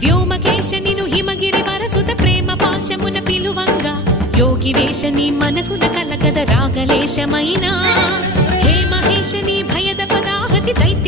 వ్యోమకేశనిను హిమగిరి వరసుత ప్రేమ పాశమున పిలువంగా యోగి వేషని మనసున కలగద రాగలేశమైనా హే మహేశని భయద పదాహతి దైత్య